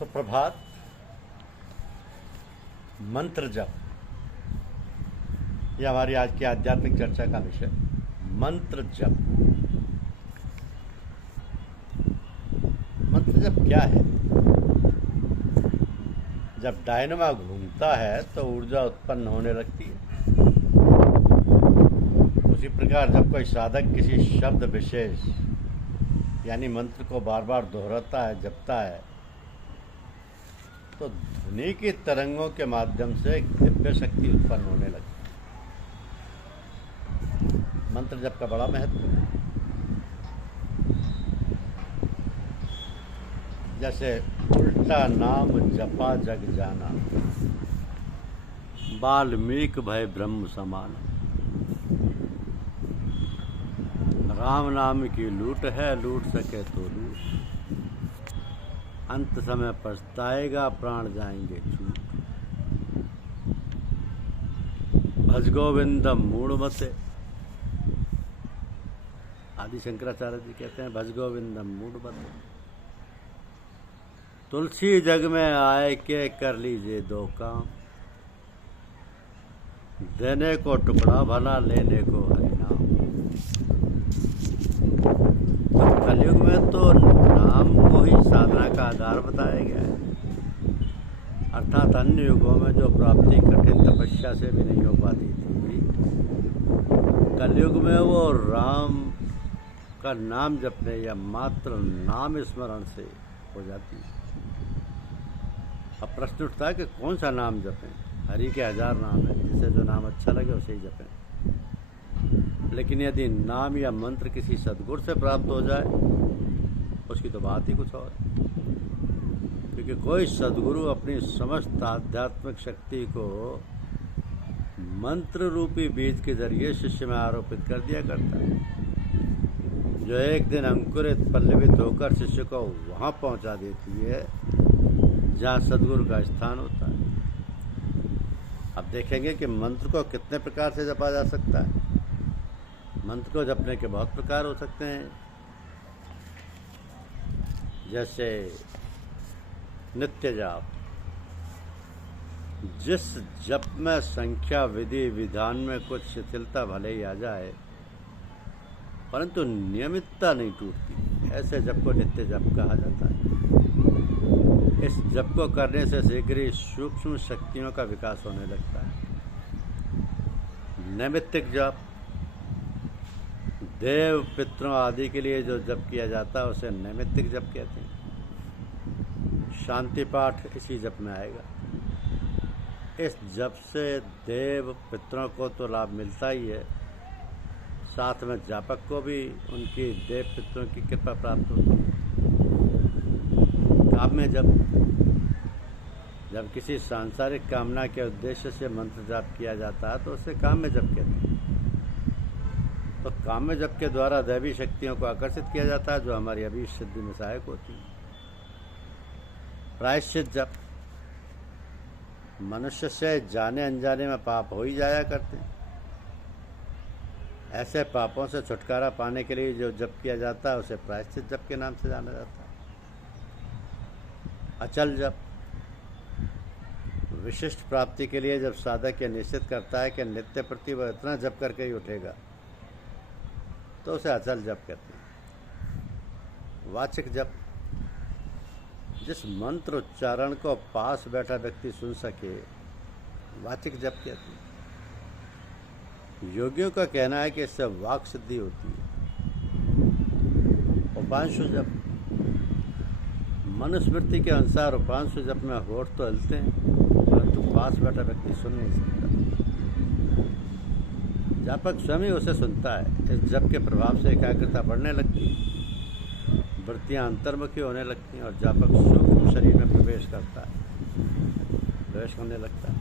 सुप्रभात। मंत्र जप, यह हमारी आज की आध्यात्मिक चर्चा का विषय। मंत्र जप। मंत्र जप क्या है? जब डायनामा घूमता है तो ऊर्जा उत्पन्न होने लगती है। उसी प्रकार जब कोई साधक किसी शब्द विशेष यानी मंत्र को बार बार दोहराता है, जपता है, तो ध्वनि की तरंगों के माध्यम से एक दिव्य शक्ति उत्पन्न होने लगती है। मंत्र जप का बड़ा महत्व है। जैसे उल्टा नाम जपा जग जाना, वाल्मीकि भय ब्रह्म समान। राम नाम की लूट है, लूट सके तो लूट। अंत समय पछताएगा, प्राण जाएंगे छूट। भज गोविंदम मूढ़मते। आदि शंकराचार्य जी कहते हैं भज गोविंदम मूढ़मते। तुलसी जग में आए के कर लीजिए दो काम, देने को टुकड़ा भला, लेने को हरिनाम। कलयुग में तो नाम को ही साधना का आधार बताया गया है। अर्थात अन्य युगों में जो प्राप्ति कठिन तपस्या से भी नहीं हो पाती थी, कलयुग में वो राम का नाम जपने या मात्र नाम स्मरण से हो जाती है। अब प्रश्न उठता है कि कौन सा नाम जपें? हरि के 1000 नाम है, जिसे जो नाम अच्छा लगे उसे ही जपें। लेकिन यदि नाम या मंत्र किसी सद्गुरु से प्राप्त हो जाए, उसकी तो बात ही कुछ और है। क्योंकि कोई सद्गुरु अपनी समस्त आध्यात्मिक शक्ति को मंत्र रूपी बीज के जरिए शिष्य में आरोपित कर दिया करता है, जो एक दिन अंकुरित पल्लवित होकर शिष्य को वहां पहुंचा देती है जहां सद्गुरु का स्थान होता है। अब देखेंगे कि मंत्र को कितने प्रकार से जपा जा सकता है। मंत्र को जपने के बहुत प्रकार हो सकते हैं। जैसे नित्य जाप, जिस जप में संख्या विधि विधान में कुछ शिथिलता भले ही आ जाए, परंतु नियमितता नहीं टूटती, ऐसे जप को नित्य जप कहा जाता है। इस जप को करने से शीघ्र ही सूक्ष्म शक्तियों का विकास होने लगता है। नैमित्तिक जप, देव पितरों आदि के लिए जो जप किया जाता है उसे नैमित्तिक जप कहते हैं। शांति पाठ इसी जप में आएगा। इस जप से देव पितरों को तो लाभ मिलता ही है, साथ में जापक को भी उनकी देव पितरों की कृपा प्राप्त होती है। काम्य जप, जब किसी सांसारिक कामना के उद्देश्य से मंत्र जाप किया जाता है तो उसे काम्य जप कहते हैं। तो काम्य जप के द्वारा दैवी शक्तियों को आकर्षित किया जाता है, जो हमारी अभी सिद्धि में सहायक होती है। प्रायश्चित जप, मनुष्य से जाने अनजाने में पाप हो ही जाया करते हैं। ऐसे पापों से छुटकारा पाने के लिए जो जप किया जाता है उसे प्रायश्चित जप के नाम से जाना जाता है। अचल जप, विशिष्ट प्राप्ति के लिए जब साधक यह निश्चित करता है कि नित्य प्रति वह इतना जप करके ही उठेगा, तो उसे अचल जप कहते हैं। वाचिक जप, जिस मंत्र उच्चारण को पास बैठा व्यक्ति सुन सके, वाचिक जप कहते हैं। योगियों का कहना है कि इससे वाक सिद्धि होती है। उपांशु जप, मनुस्मृति के अनुसार उपांशु जप में होठ तो हिलते हैं, परंतु पास बैठा व्यक्ति सुन नहीं सकता। जापक स्वयं ही उसे सुनता है। इस जप के प्रभाव से एकाग्रता बढ़ने लगती है, वृत्तियां अंतर्मुखी होने लगती हैं और जापक सूक्ष्म शरीर में प्रवेश करने लगता है।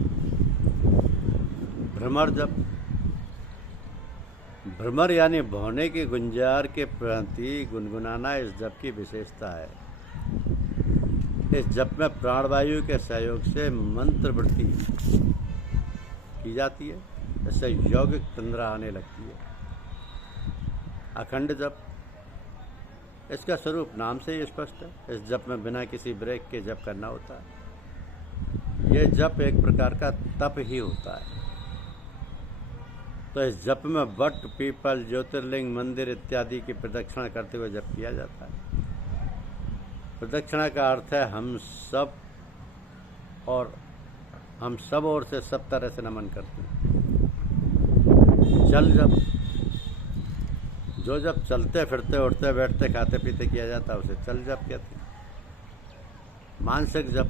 भ्रमर जप, भ्रमर यानी भौने की गुंजार के प्रति गुनगुनाना इस जप की विशेषता है। इस जप में प्राणवायु के सहयोग से मंत्र वृत्ति की जाती है, इससे यौगिक तंद्रा आने लगती है। अखंड जप, इसका स्वरूप नाम से ही स्पष्ट है। इस जप में बिना किसी ब्रेक के जप करना होता है। यह जप एक प्रकार का तप ही होता है। तो इस जप में वट, पीपल, ज्योतिर्लिंग, मंदिर इत्यादि की प्रदक्षिणा करते हुए जप किया जाता है। प्रदक्षिणा का अर्थ है हम सब ओर से सब तरह से नमन करते हैं। चल जप, जो जब चलते फिरते उठते बैठते खाते पीते किया जाता है उसे चल जप कहते हैं। मानसिक जप,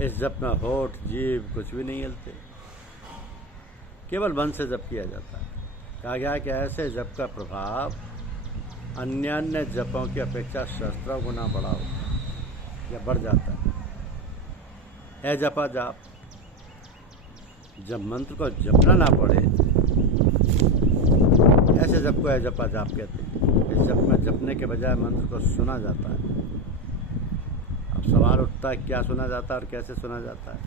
इस जप में होठ, जीभ कुछ भी नहीं हिलते, केवल मन से जप किया जाता है। कहा गया कि ऐसे जप का प्रभाव अन्य जपों की अपेक्षा सहस्त्रों गुना बड़ा होता है या बढ़ जाता है। ए जपा जाप, जब मंत्र को जपना ना पड़े ऐसे जप को ए जपा जाप कहते हैं। इस जप में जपने के बजाय मंत्र को सुना जाता है। अब सवाल उठता है क्या सुना जाता है और कैसे सुना जाता है।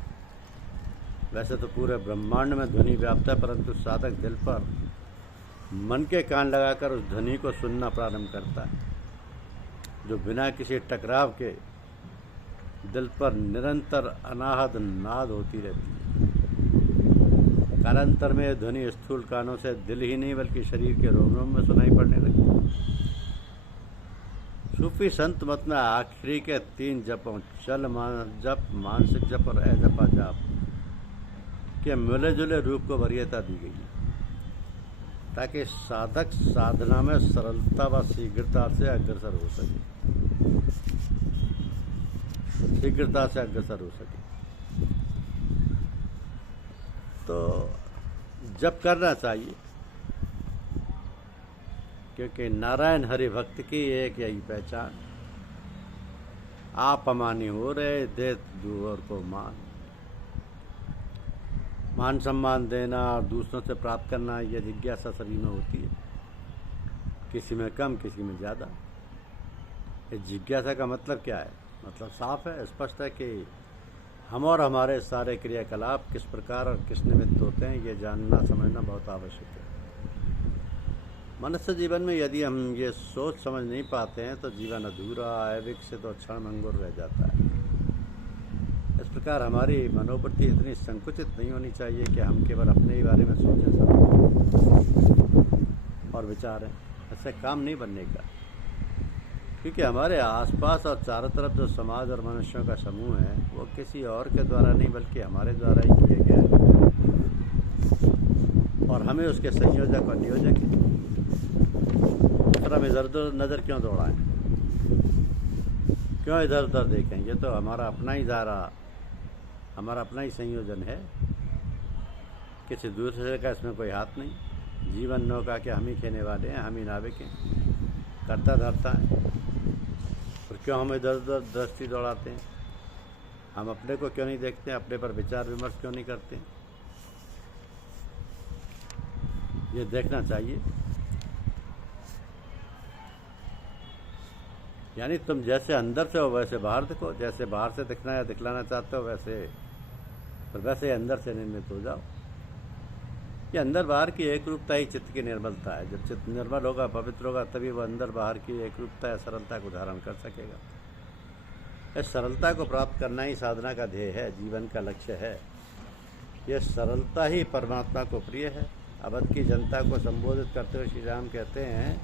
वैसे तो पूरे ब्रह्मांड में ध्वनि व्याप्त है, परंतु साधक दिल पर मन के कान लगाकर उस ध्वनि को सुनना प्रारंभ करता है, जो बिना किसी टकराव के दिल पर निरंतर अनाहद नाद होती रहती है। कालांतर में यह ध्वनि स्थूल कानों से दिल ही नहीं बल्कि शरीर के रोम रोम में सुनाई पड़ने लगती। सूफी संत मत में आखिरी के 3 जपों चल जप, मानसिक जप और ए जपा जाप के मिले जुले रूप को वरीयता दी गई है, ताकि साधक साधना में सरलता व शीघ्रता से अग्रसर हो सके। तो जप करना चाहिए, क्योंकि नारायण हरि भक्त की एक यही पहचान, आप अमानी हो रहे दे दूर को मान सम्मान देना और दूसरों से प्राप्त करना, यह जिज्ञासा सभी में होती है, किसी में कम किसी में ज़्यादा। इस जिज्ञासा का मतलब क्या है? मतलब साफ है, स्पष्ट है कि हम और हमारे सारे क्रियाकलाप किस प्रकार और किस निमित्त होते हैं, ये जानना समझना बहुत आवश्यक है। मनुष्य जीवन में यदि हम ये सोच समझ नहीं पाते हैं तो जीवन अधूरा, अविकसित और क्षणभंगुर रह जाता है। इस प्रकार हमारी मनोवृत्ति इतनी संकुचित नहीं होनी चाहिए कि हम केवल अपने ही बारे में सोचें और विचारें। ऐसे काम नहीं बनने का, क्योंकि हमारे आसपास और चारों तरफ जो समाज और मनुष्यों का समूह है वो किसी और के द्वारा नहीं बल्कि हमारे द्वारा ही किए गए हैं, और हमें उसके संयोजक और नियोजक हैं। हम इधर उधर नज़र क्यों दौड़ाएं, क्यों इधर उधर देखें? ये तो हमारा अपना ही दायरा, हमारा अपना ही संयोजन है, किसी दूसरे का इसमें कोई हाथ नहीं। जीवन नौका के हम ही खेने वाले हैं, हम ही नाविक हैं, करता धरता है। और क्यों हम इधर उधर दृष्टि दौड़ाते हैं? हम अपने को क्यों नहीं देखते हैं? अपने पर विचार विमर्श क्यों नहीं करते हैं? ये देखना चाहिए। यानी तुम जैसे अंदर से हो वैसे बाहर दिखो, जैसे बाहर से दिखना या दिखलाना चाहते हो वैसे अंदर से निर्मित हो जाओ। ये अंदर बाहर की एक रूपता ही चित्त की निर्मलता है। जब चित्त निर्मल होगा, पवित्र होगा, तभी वह अंदर बाहर की एक रूपता या सरलता को धारण कर सकेगा। इस सरलता को प्राप्त करना ही साधना का ध्येय है, जीवन का लक्ष्य है। यह सरलता ही परमात्मा को प्रिय है। अवध की जनता को संबोधित करते हुए श्री राम कहते हैं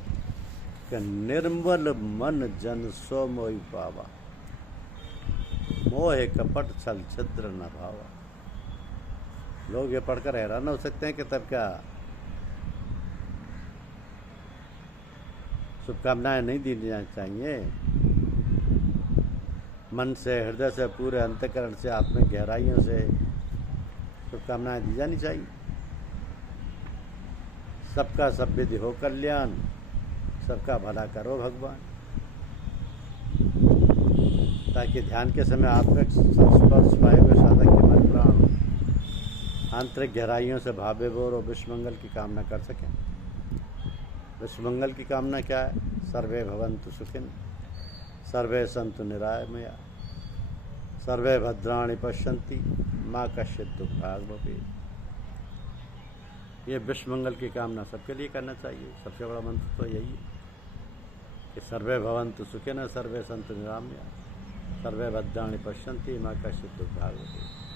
कि निर्मल मन जन सो मोहि पावा, मोह कपट छल छिद्र न भावा। लोग ये पढ़कर हैरान हो सकते हैं कि तब क्या शुभकामनाएं नहीं दी जानी चाहिए? मन से, हृदय से, पूरे अंतःकरण से, आत्मिक गहराइयों से शुभकामनाएं दी जानी चाहिए। सबका सब विधि हो कल्याण, सबका भला करो भगवान, ताकि ध्यान के समय आत्मिक संस्पर्श पाए हुए साधक के मन प्राण आंतरिक गहराइयों से भाव विभोर और विश्वमंगल की कामना कर सकें। विश्वमंगल की कामना क्या है? सर्वे भवन्तु सुखिन, सर्वे सन्तु निरामया, सर्वे भद्राणि पश्यन्ति माँ कश्चित् दुःखभाग् भवेत्। ये विश्वमंगल की कामना सबके लिए करना चाहिए। सबसे बड़ा मंत्र तो यही है। कि सर्वे भवन्तु सुखिनः सर्वे सन्तु निरामया सर्वे भद्राणि पश्यन्ति मा कश्चित् दुःखभाग् भवेत्।